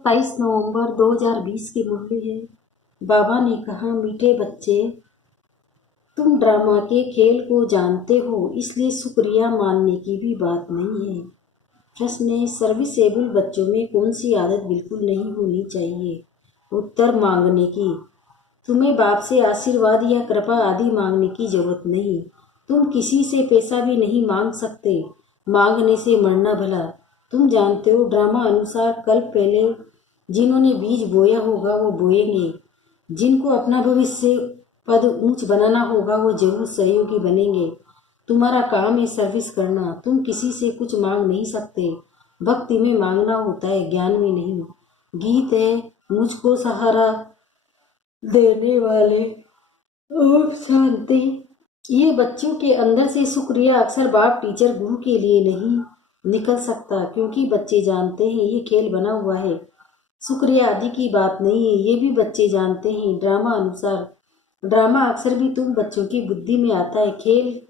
27 नवंबर 2020 की मुरली है। बाबा ने कहा, मीठे बच्चे, तुम ड्रामा के खेल को जानते हो, इसलिए शुक्रिया मानने की भी बात नहीं है। प्रश्न है, सर्विसेबल बच्चों में कौन सी आदत बिल्कुल नहीं होनी चाहिए? उत्तर, मांगने की। तुम्हें बाप से आशीर्वाद या कृपा आदि मांगने की जरूरत नहीं। तुम किसी से पैसा भी नहीं मांग सकते। मांगने से मरना भला। तुम जानते हो, ड्रामा अनुसार कल पहले जिन्होंने बीज बोया होगा वो बोएंगे। जिनको अपना भविष्य पद ऊंच बनाना होगा वो जरूर सहयोगी बनेंगे। तुम्हारा काम है सर्विस करना। तुम किसी से कुछ मांग नहीं सकते। भक्ति में मांगना होता है, ज्ञान में नहीं। गीत है, मुझको सहारा देने वाले ओम शांति। ये बच्चों के अंदर से शुक्रिया अक्सर बाप, टीचर, गुरु के लिए नहीं निकल सकता, क्योंकि बच्चे जानते हैं ये खेल बना हुआ है। शुक्रिया आदि की बात नहीं है, ये भी बच्चे जानते हैं। ड्रामा अनुसार ड्रामा अक्सर भी तुम बच्चों की बुद्धि में आता है। खेल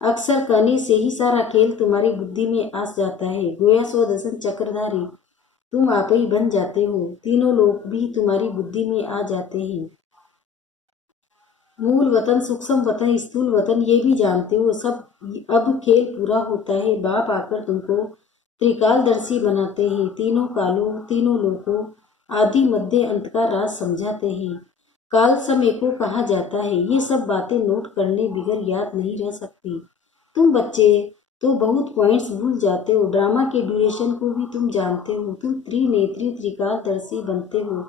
अक्सर करने से ही सारा खेल तुम्हारी बुद्धि में आ जाता है। गोया 100 दर्शन चक्रधारी तुम आप ही बन जाते हो। तीनों लोग भी तुम्हारी बुद्धि में आ जाते हैं। मूल वतन, सूक्ष्म वतन, स्थूल वतन, ये भी जानते हो सब। अब खेल पूरा होता है। बाप आकर तुमको त्रिकालदर्शी बनाते हैं। तीनों कालों, तीनों लोकों, आदि मध्य अंत का राज समझाते हैं। काल समय को कहा जाता है। ये सब बातें नोट करने बिगर याद नहीं रह सकती। तुम बच्चे तो बहुत पॉइंट्स भूल जाते हो। ड्रामा के ड्यूरेशन को भी तुम जानते हो। तुम त्रिनेत्री, त्रिकालदर्शी बनते हो।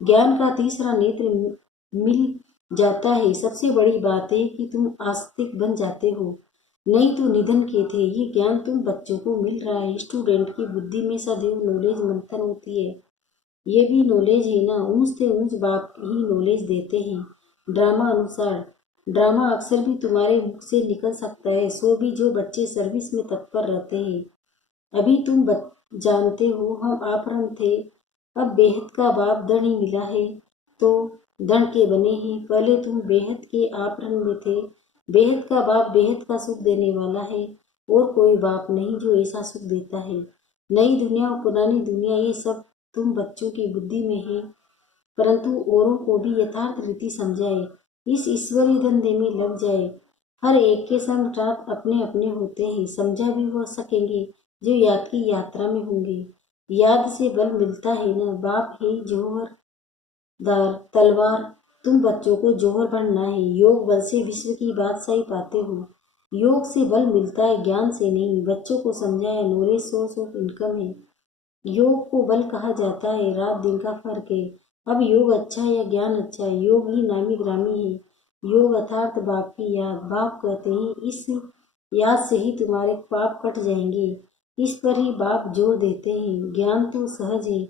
ज्ञान का तीसरा नेत्र मिल जाता है। सबसे बड़ी बात है कि तुम आस्तिक बन जाते हो, नहीं तो निधन के थे। ये ज्ञान तुम बच्चों को मिल रहा है। स्टूडेंट की बुद्धि में सदैव नॉलेज मंथन होती है। ये भी नॉलेज है ना। ऊंच से ऊंच बाप ही नॉलेज देते हैं। ड्रामा अनुसार ड्रामा अक्सर भी तुम्हारे मुख से निकल सकता है, सो भी जो बच्चे सर्विस में तत्पर रहते हैं। अभी तुम जानते हो, हम आपरण थे, अब बेहद का बाप धनी मिला है, तो धन के बने हैं। पहले तुम बेहद के आपरण में थे। बेहद का बाप बेहद का सुख देने वाला है, और कोई बाप नहीं जो ऐसा सुख देता है। नई दुनिया और पुरानी दुनिया, ये सब तुम बच्चों की बुद्धि में है, परंतु औरों को भी यथार्थ रीति समझाए, इस ईश्वरीय धंधे में लग जाए। हर एक के संग अपने अपने होते हैं। समझा भी वह सकेंगे जो याद की यात्रा में होंगे। याद से बल मिलता है न। बाप है जौहर दार तलवार। तुम बच्चों को जौहर बनना है। योग बल से विश्व की बादशाही पाते हो। योग से बल मिलता है, ज्ञान से नहीं। बच्चों को समझाया, नॉलेज सोर्स ऑफ इनकम है। योग को बल कहा जाता है, रात दिन का फर्क है। अब योग अच्छा है या ज्ञान अच्छा है, योग ही नामी ग्रामी है। योग अर्थात बाप की याद। बाप कहते हैं, इस याद से ही तुम्हारे पाप कट जाएंगे। इस पर ही बाप जोर देते हैं। ज्ञान तो सहज है।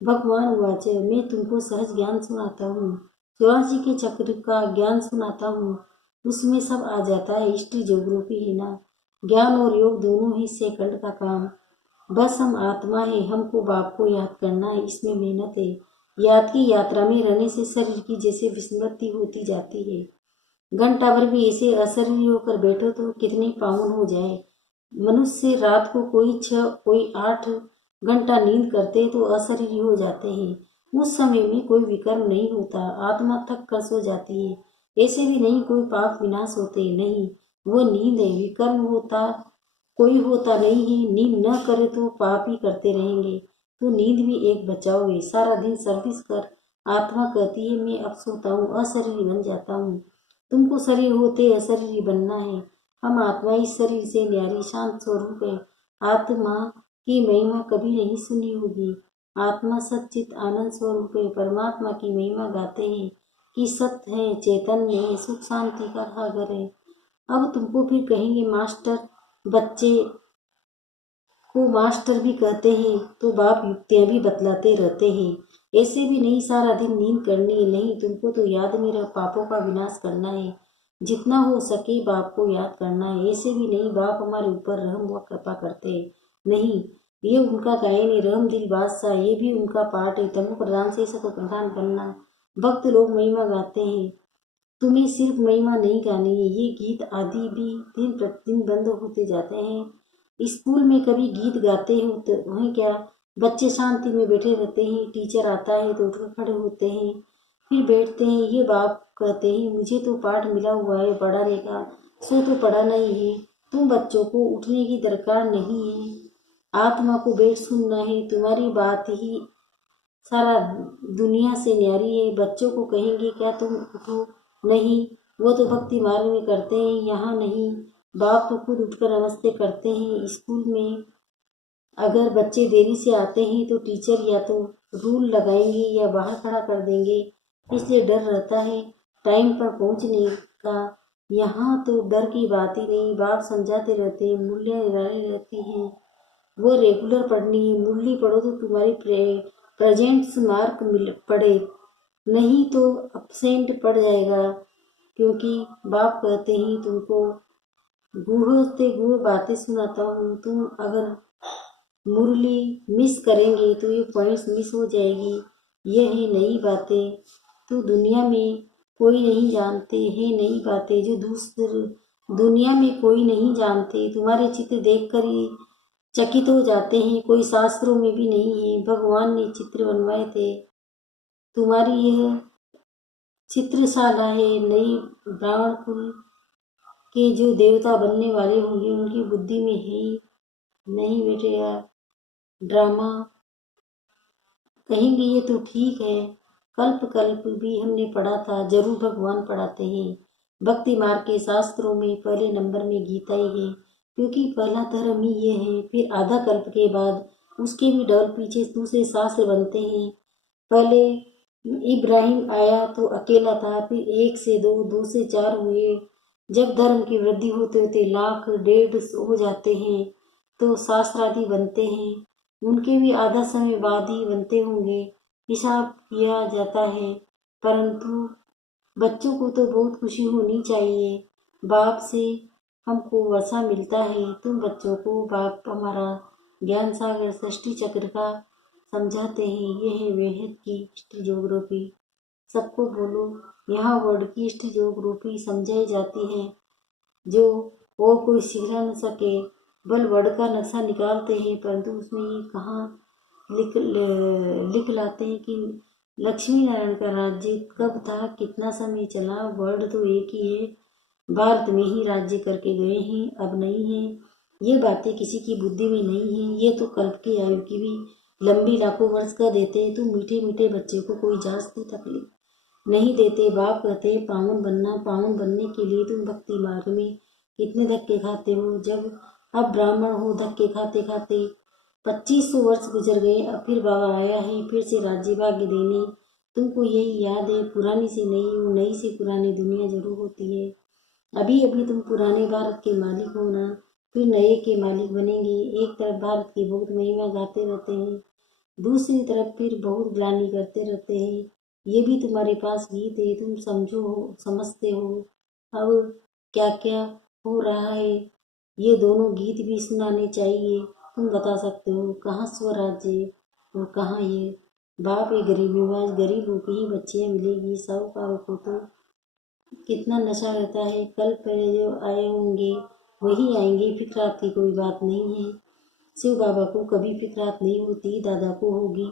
भगवान वाच, मैं तुमको सहज ज्ञान सुनाता हूँ। 84 के चक्र का ज्ञान सुनाता हूँ। उसमें सब आ जाता है। हिस्ट्री ज्योग्राफी है ना। ज्ञान और योग दोनों ही सेकंड का काम। बस हम आत्मा है, हमको बाप को याद करना है, इसमें मेहनत है। याद की यात्रा में रहने से शरीर की जैसे विस्मृति होती जाती है। घंटा भर भी ऐसे अशरीरी होकर बैठो तो कितने पावन हो जाए। मनुष्य रात को कोई 6 कोई 8 घंटा नींद करते तो अशरीरी हो जाते हैं। उस समय में कोई विकर्म नहीं होता, आत्मा थक कर सो जाती है। ऐसे भी नहीं कोई पाप विनाश होते, नहीं, वो नींद है। विकर्म होता कोई होता नहीं है। नींद न करे तो पाप ही करते रहेंगे, तो नींद भी एक बचाओगे। सारा दिन सर्विस कर। आत्मा कहती है, मैं अब सोता हूँ, अशरीरी बन जाता हूँ। तुमको शरीर होते अशरीरी बनना है। हम आत्मा इस शरीर से न्यारी शांत स्वरूप है। आत्मा की महिमा कभी नहीं सुनी होगी। आत्मा सच्चित आनंद स्वरूप है। परमात्मा की महिमा गाते हैं कि सत्य है, चैतन्य है, सुख शांति का सागर है। अब तुमको फिर कहेंगे मास्टर, बच्चे को मास्टर भी कहते हैं, तो बाप युक्तियां भी बतलाते रहते हैं। ऐसे भी नहीं सारा दिन नींद करनी है, नहीं, तुमको तो याद में रह पापों का विनाश करना है। जितना हो सके बाप को याद करना है। ऐसे भी नहीं बाप हमारे ऊपर रहम व कृपा करते हैं, नहीं, ये उनका गायन है। रहम दिल बादशाह, ये भी उनका पाठ है। तमो प्रधान से सको प्रधान बनना। भक्त लोग महिमा गाते हैं, तुम्हें सिर्फ महिमा नहीं गानी है। ये गीत आदि भी दिन प्रतिदिन बंद होते जाते हैं। स्कूल में कभी गीत गाते हो तो हैं क्या? बच्चे शांति में बैठे रहते हैं। टीचर आता है तो उठकर खड़े होते हैं, फिर बैठते हैं। ये बाप कहते हैं, मुझे तो पाठ मिला हुआ है पढ़ाने का, सो तो पढ़ा नहीं है। तुम बच्चों को उठने की दरकार नहीं है, आत्मा को बैठ सुनना है। तुम्हारी बात ही सारा दुनिया से न्यारी है। बच्चों को कहेंगे क्या तुम उठो? नहीं, वो तो भक्ति मार्ग में करते हैं, यहाँ नहीं। बाप तो खुद उठकर नमस्ते करते हैं। स्कूल में अगर बच्चे देरी से आते हैं तो टीचर या तो रूल लगाएंगे या बाहर खड़ा कर देंगे, इसलिए डर रहता है टाइम पर पहुंचने का। यहाँ तो डर की बात ही नहीं। बाप समझाते रहते हैं, मूल्य निराले रहती हैं, वो रेगुलर पढ़नी है। मुरली पढ़ो तो तुम्हारी प्रेजेंट्स मार्क मिल पड़े, नहीं तो अपसेंट पड़ जाएगा। क्योंकि बाप कहते हैं तुमको गूढ़ से गूढ़ बातें सुनाता हूँ। तुम अगर मुरली मिस करेंगे तो ये पॉइंट्स मिस हो जाएगी। ये है नई बातें, तो दुनिया में कोई नहीं जानते हैं। नई बातें जो दूसरे दुनिया में कोई नहीं जानते। तुम्हारे चित्र देखकर ही चकित हो जाते हैं, कोई शास्त्रों में भी नहीं है। भगवान ने चित्र बनवाए थे। तुम्हारी यह चित्रशाला है। नई ब्राह्मण कुल के जो देवता बनने वाले होंगे उनकी बुद्धि में है ही नहीं बेटेगा ड्रामा। कहेंगे ये तो ठीक है, कल्प कल्प भी हमने पढ़ा था, जरूर भगवान पढ़ाते हैं। भक्ति मार्ग के शास्त्रों में पहले नंबर में गीता ही है, क्योंकि पहला धर्म ही ये है। फिर आधा कल्प के बाद उसके भी डबल पीछे दूसरे शास्त्र बनते हैं। पहले इब्राहिम आया तो अकेला था, फिर एक से दो, दो से चार हुए। जब धर्म की वृद्धि होते होते लाख डेढ़ हो जाते हैं तो शास्त्रादि बनते हैं। उनके भी आधा समय बाद ही बनते होंगे, हिसाब किया जाता है। परंतु बच्चों को तो बहुत खुशी होनी चाहिए, बाप से हमको वर्षा मिलता है। तुम बच्चों को बाप हमारा ज्ञान सागर सृष्टि चक्र का समझाते हैं। यह है वेहद की हिस्ट्री ज्योग्राफी। सबको बोलो, यहाँ वर्ड की हिस्ट्री ज्योग्राफी समझाई जाती है जो वो कोई सिखा न सके। बल वर्ड का नक्शा निकालते हैं, परंतु उसमें ये कहाँ लिख लाते हैं कि लक्ष्मी नारायण का राज्य कब था, कितना समय चला। वर्ड तो एक ही है, भारत में ही राज्य करके गए हैं, अब नहीं है। ये बातें किसी की बुद्धि में नहीं है। ये तो कल्प की आयु की भी लंबी लाखों वर्ष का देते हैं। तो मीठे मीठे बच्चे को कोई जांचती तकलीफ नहीं देते। बाप कहते हैं पावन बनना, पावन बनने के लिए तुम भक्ति मार्ग में कितने धक्के खाते हो। जब अब ब्राह्मण हो, धक्के खाते खाते 2500 वर्ष गुजर गए। अब फिर बाबा आया है फिर से राज्य भाग्य देने। तुमको यही याद है, पुरानी से नई हो, नई से पुरानी दुनिया जरूर होती है। अभी अभी तुम पुराने भारत के मालिक हो ना, फिर नए के मालिक बनेंगे। एक तरफ भारत की बहुत महिमा गाते रहते हैं, दूसरी तरफ फिर बहुत ग्लानि करते रहते हैं। ये भी तुम्हारे पास गीत है, तुम समझो हो, समझते हो अब क्या क्या हो रहा है। ये दोनों गीत भी सुनाने चाहिए। तुम बता सकते हो कहाँ स्वराज्य और कहाँ ये बाप है गरीबी। आज गरीबों की ही बच्चियाँ मिलेगी, साहूकारों को तो कितना नशा रहता है। कल पहले जो आए होंगे वही आएंगे, फिक्रात की कोई बात नहीं है। शिव बाबा को कभी फिक्रात नहीं होती, दादा को होगी।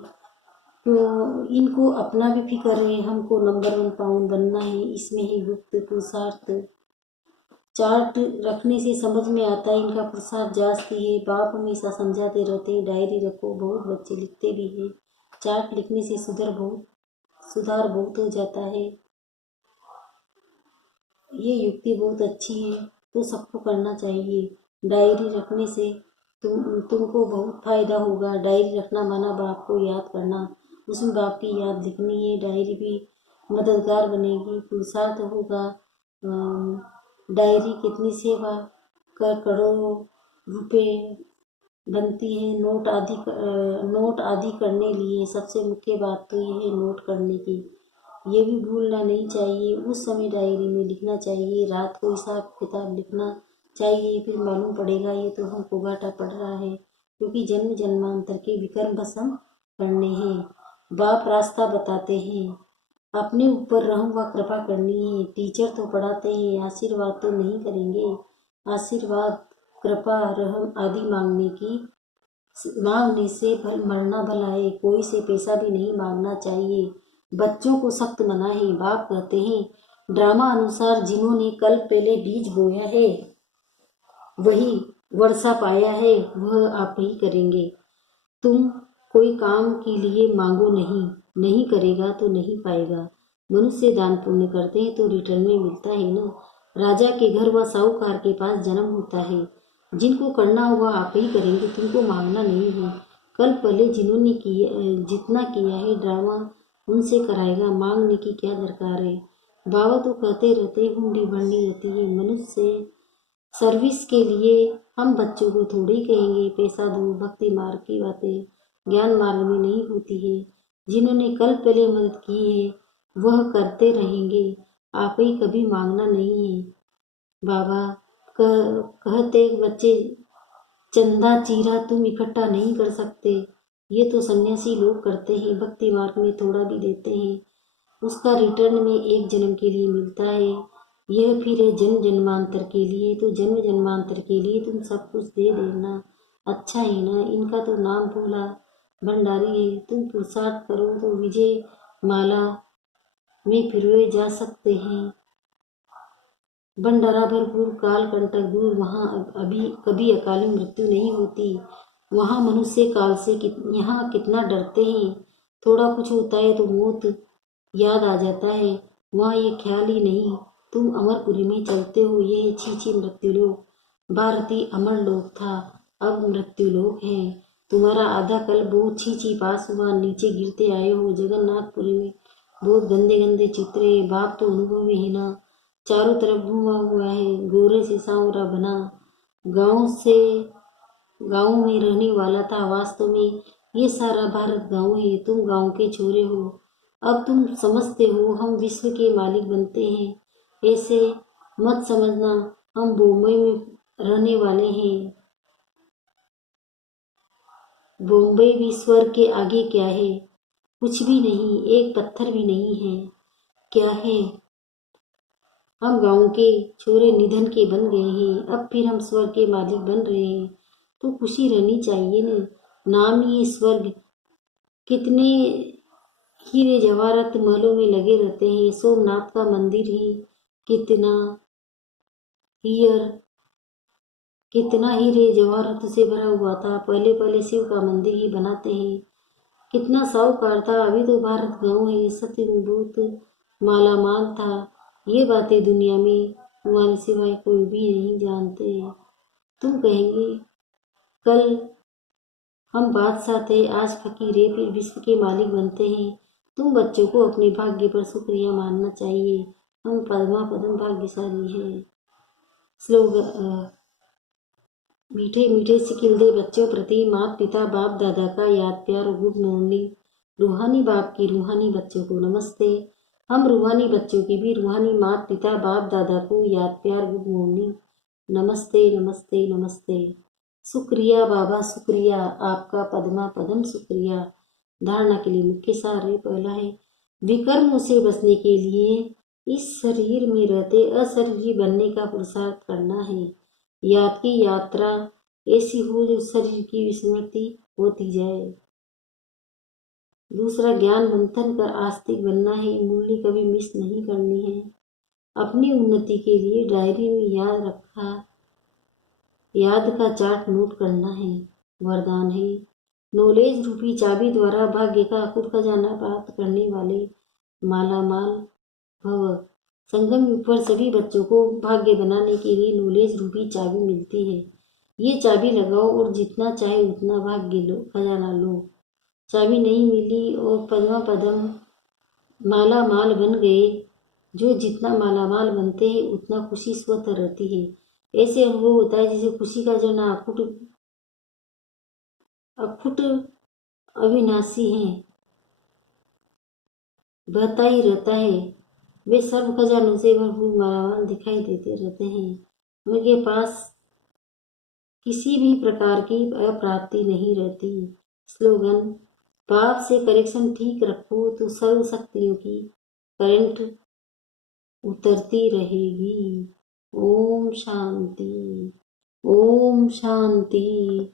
तो इनको अपना भी फिक्र है, हमको नंबर 1 पाउंड बनना है। इसमें ही गुप्त पुरुषार्थ चार्ट रखने से समझ में आता है इनका पुरुषार्थ जास्ती है। बाप हमेशा समझाते रहते हैं डायरी रखो, बहुत बच्चे लिखते भी हैं। चार्ट लिखने से सुधार बहुत हो जाता है। ये युक्ति बहुत अच्छी है, तो सबको करना चाहिए। डायरी रखने से तुमको बहुत फायदा होगा। डायरी रखना माना बाप को याद करना, उसमें बाप की याद लिखनी है। डायरी भी मददगार बनेगी, पुरुषार्थ होगा। डायरी कितनी सेवा कर करोड़ों रुपए बनती है। नोट आदि करने लिए सबसे मुख्य बात तो ये है नोट करने की। ये भी भूलना नहीं चाहिए। उस समय डायरी में लिखना चाहिए, रात को हिसाब किताब लिखना चाहिए। फिर मालूम पड़ेगा ये तो हमको घाटा पड़ रहा है, क्योंकि जन्म जन्मांतर के विकर्म भस्म करने हैं। बाप रास्ता बताते हैं, अपने ऊपर रहूँगा कृपा करनी है। टीचर तो पढ़ाते हैं, आशीर्वाद तो नहीं करेंगे। आशीर्वाद कृपा रहम आदि मांगने की मांगने से मरना भला है, कोई से पैसा भी नहीं मांगना चाहिए। बच्चों को सख्त मना है। बाप कहते हैं, ड्रामा अनुसार जिन्होंने कल पहले बीज बोया है वही वर्षा पाया है, वह आप ही करेंगे। तुम कोई काम के लिए मांगो नहीं, नहीं करेगा तो नहीं पाएगा। मनुष्य दान पुण्य करते हैं तो रिटर्न में मिलता है ना। राजा के घर व साहूकार के पास जन्म होता है। जिनको करना हुआ आप ही करेंगे, तुमको मांगना नहीं है। कल पहले जिन्होंने किया, जितना किया है ड्रामा उनसे कराएगा, मांगने की क्या दरकार है। बाबा तो कहते रहते हुंडी भरनी रहती है। मनुष्य सर्विस के लिए हम बच्चों को थोड़ी कहेंगे पैसा दो। भक्ति मार्ग की बातें ज्ञान मार्ग में नहीं होती है। जिन्होंने कल पहले मदद की है वह करते रहेंगे, आप ही कभी मांगना नहीं है। बाबा कहते बच्चे, चंदा चीरा तुम इकट्ठा नहीं कर सकते, ये तो सन्यासी लोग करते हैं, भक्ति मार्ग में थोड़ा भी देते हैं, उसका रिटर्न में एक जन्म के लिए मिलता है। यह फिर है जन्म जन्मांतर के लिए, तो जन्म जन्मांतर के लिए तुम सब कुछ दे देना, अच्छा है ना। इनका तो नाम भोला भंडारी है। तुम पुरुषार्थ करो तो विजय माला में फिरोए जा सकते हैं। भंडारा भरपूर, काल कंटक दूर, वहाँ अभी कभी अकाली मृत्यु नहीं होती। वहाँ मनुष्य काल से यहाँ कितना डरते हैं। थोड़ा कुछ होता है तो मौत याद आ जाता है, वहाँ ये ख्याल ही नहीं। तुम अमरपुरी में चलते हो, ये छी मृत्यु लोक। भारतीय अमर लोक था, अब मृत्यु लोक है। तुम्हारा आधा कल बहुत छी पास हुआ, नीचे गिरते आए हो। जगन्नाथपुरी में बहुत गंदे गंदे चित्र है। बाप तो अनुभवी है ना, चारों तरफ घूमा हुआ है, गोरे से सांवरा बना, गांव में रहने वाला था। वास्तव में ये सारा भारत गांव है, तुम गांव के छोरे हो। अब तुम समझते हो हम विश्व के मालिक बनते हैं, ऐसे मत समझना। हम बॉम्बे में रहने वाले हैं। बॉम्बे भी स्वर्ग के आगे क्या है? कुछ भी नहीं, एक पत्थर भी नहीं है। क्या है? हम गांव के छोरे निधन के बन गए हैं, अब फिर हम स्वर्ग के मालिक बन रहे हैं, तो खुशी रहनी चाहिए ना। नाम ही स्वर्ग। कितने हीरे जवाहरात महलों में लगे रहते हैं। सोमनाथ का मंदिर ही कितना हीर कितना हीरे जवाहरात से भरा हुआ था। पहले पहले शिव का मंदिर ही बनाते हैं। कितना साहूकार था, अभी तो भारत गांव है। सत्य में बहुत माला माल था। ये बातें दुनिया में तुम्हारे सिवाय कोई भी नहीं जानते। तुम कहेंगे कल हम बादशाह थे, आज फकीर है, फिर विश्व के मालिक बनते हैं। तुम बच्चों को अपने भाग्य पर शुक्रिया मानना चाहिए। हम पद्मा पद्म भाग्यशाली हैं। स्लोगन, मीठे मीठे सिकिल दे बच्चों प्रति माता पिता बाप दादा का याद प्यार और गुड मॉर्निंग। रूहानी बाप की रूहानी बच्चों को नमस्ते। हम रूहानी बच्चों की भी रूहानी माता पिता बाप दादा को याद प्यार गुड मॉर्निंग। नमस्ते नमस्ते नमस्ते। शुक्रिया बाबा, शुक्रिया आपका पद्मा पद्म, शुक्रिया। धारणा के लिए मुख्य सार है। पहला है, विकर्मों से बचने के लिए इस शरीर में रहते अशरीरी बनने का पुरुषार्थ करना है। याद की यात्रा ऐसी हो जो शरीर की विस्मृति होती जाए। दूसरा, ज्ञान मंथन कर आस्तिक बनना है, मूल्य कभी मिस नहीं करनी है। अपनी उन्नति के लिए डायरी में याद का चार्ट नोट करना है। वरदान है, नॉलेज रूपी चाबी द्वारा भाग्य का अकूट खजाना प्राप्त करने वाले माला माल भव। संगम युग पर सभी बच्चों को भाग्य बनाने के लिए नॉलेज रूपी चाबी मिलती है। ये चाबी लगाओ और जितना चाहे उतना भाग्य लो, खजाना लो। चाबी नहीं मिली और पद्मा पद्म माला माल बन गए। जो जितना माला माल बनते हैं उतना खुशी स्वतः रहती है। ऐसे अनुभव होता है जैसे खुशी का झरना अखुट अविनाशी है, बहता ही रहता है। वे सर्व खजानों से भरपूर मालामाल दिखाई देते रहते हैं। उनके पास किसी भी प्रकार की अप्राप्ति नहीं रहती। स्लोगन, पाप से करेक्शन ठीक रखो तो सर्व शक्तियों की करंट उतरती रहेगी। ओम शांति, ओम शांति।